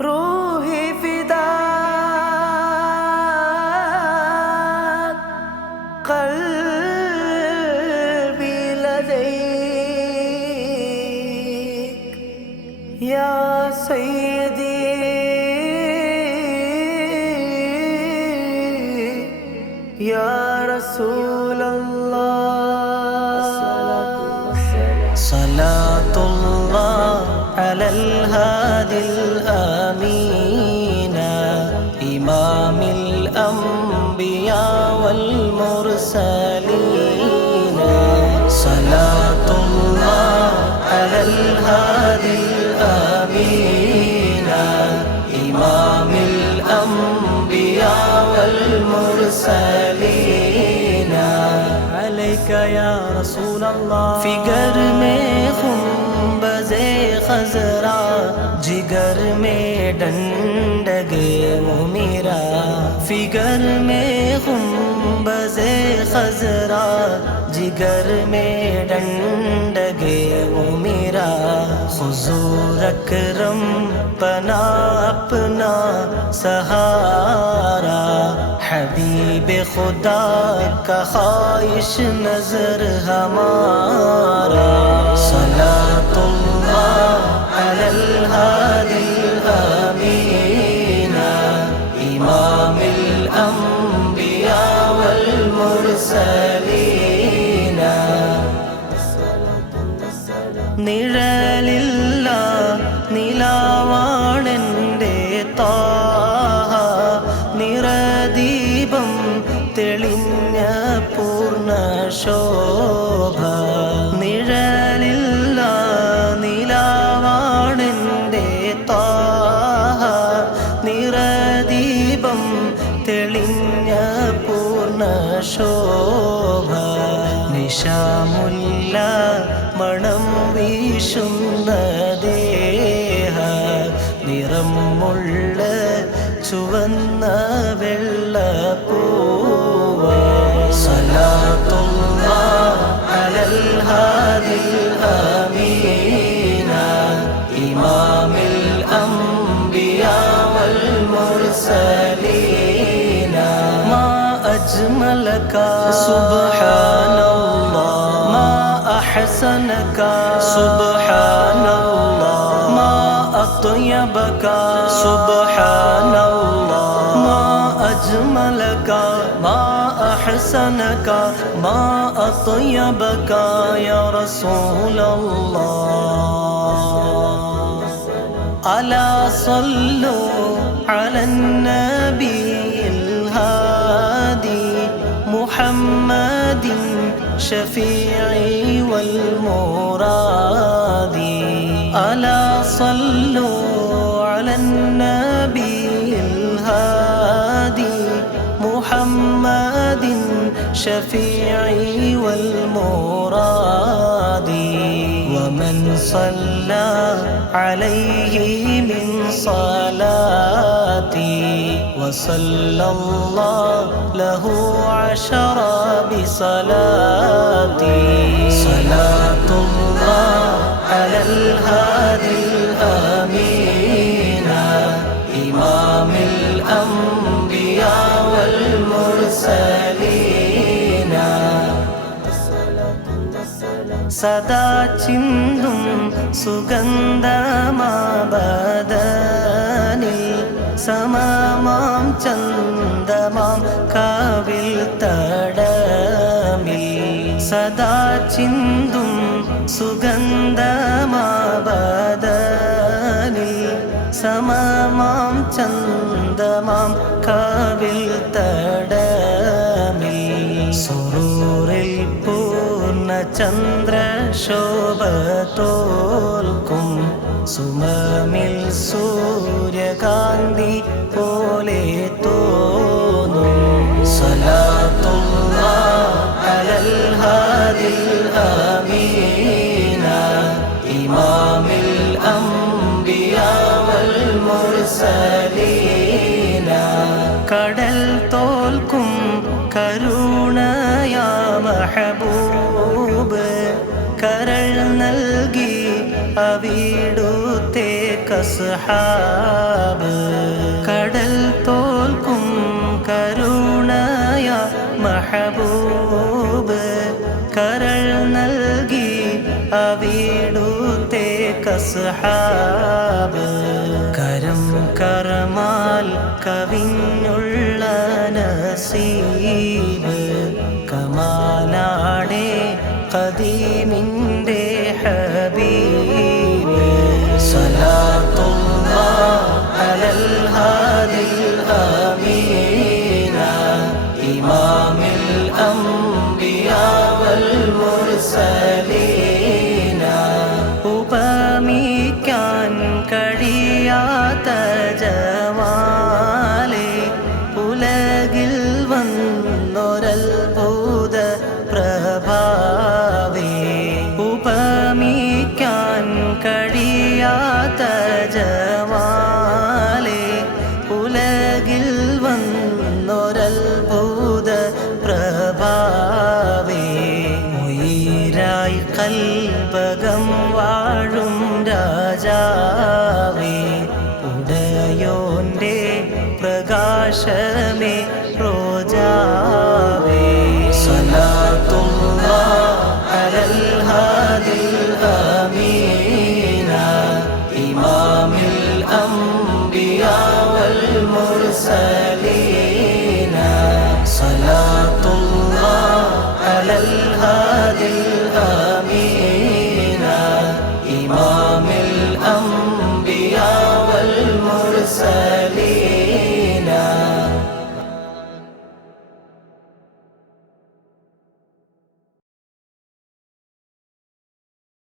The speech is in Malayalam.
روحي فداك قلبي لديك يا سيدي يا رسول الله. صلاة الله على الهادي الأمين إمام الأنبياء والمرسلين. صلاة الله على الهادي الأمين إمام الأنبياء والمرسلين. عليك يا رسول الله. फिगर में खुंबज़े खज़रा जिगर में डंडगे मुमीरा. फिगर में खुंबज़े खज़रा जिगर में डंडगे मुमीरा. हुज़ूर अकरम पना अपना सहारा. हबीब खुदा का ख्वाहिश नजर हमारा. सलातुल्लाह अलल हादिल अमीन इमामिल अंबिया वल मुरसलीन. നിഴലില്ല നിലാവാണെൻ്റെ താഹ നിറദീപം തെളിഞ്ഞ പൂർണ്ണ ശോഭ. നിഴലില്ല നിലാവാണെൻ്റെ താഹ നിറദീപം തെളിഞ്ഞ പൂർണ്ണ ശോഭ. നിശാമുല്ല മണം വീശുന്ന ദേഹ നിറമുള്ള ചുവന്ന വെള്ളപ്പൂവ. സലാത്തുല്ലാഹ് അലൽ ഹാദിൽ അമീന ഇമാമിൽ അംബിയാ വൽ മുർസലീന. മാ അജ്മലക സുബ്ഹാനല്ലാഹ് മാ أحسنك سبحان الله ما أطيبك سبحان الله ما أجملك ما أحسنك ما أطيبك يا رسول الله. ألا صلوا على النبي الهادي محمد شفيعي والمرادي. ألا صلوا على النبي الهادي محمد شفيعي والمرادي. ومن صلى عليه من صلاتي وصلى الله له عشر بصلاتي. صلاة الله على الهادي الأمين إمام الأنبياء والمرسلين. സദാ ചിന്തും സുഗന്ധമാബദനിൽ സമമാം ചന്ദമാം കാവിൽ തടമിൽ. സദാ ചിന്തും സുഗന്ധമാബദനിൽ സമമാം ചന്ദമാം കാവിൽ തടമിൽ. സുറൂറിൽ പൂർണ്ണ ചന്ദ്രശോഭ തോൽക്കും സുമമിൽ സൂര്യകാന്തി പോലെ തോന്നും. സലാത്തുല്ലാഹ് അലൽ ഹാദിൽ അമീന ഇമാമിൽ അംബിയാ വൽ മുർസലീന. കടൽ തോൽക്കും കരുണയാ മഹബൂബ് കരൾ നൽകി അവിടുത്തെ കസ്ഹാബ് കടൽ തോൽക്കും കരുണയ മഹബൂബ് കരൾ നൽകി അവിടുത്തെ കസ്ഹാബ് കരം കരമാൽ കവിഞ്ഞുള്ള നസീബ് കമാലാടെ ഖദീമിൻ്റെ ഹബീബ് സ്വലാത്തുല്ലാഹ് അലൽ ഹാദിൽ അമീന ഇമാമിൽ അംബിയാ വൽ മുർസലീന ഉപമിക്കാൻ കഴിയാത്ത ജമാലേ ഉലകിൽ വന്നൊരത്ഭുത പ്രഭാവേ ഉപമിക്കാൻ കഴിയാത്ത ജമാലേ ഉലകിൽ വന്നൊരത്ഭുത പ്രഭാവേ ഉയിരായി കൽബകം വാഴും രാജാവേ ഉടയോന്റെ പ്രകാശമേ റോജാവേ സ്വലാത്തുല്ലാഹ് അലൽ ഹാദിൽ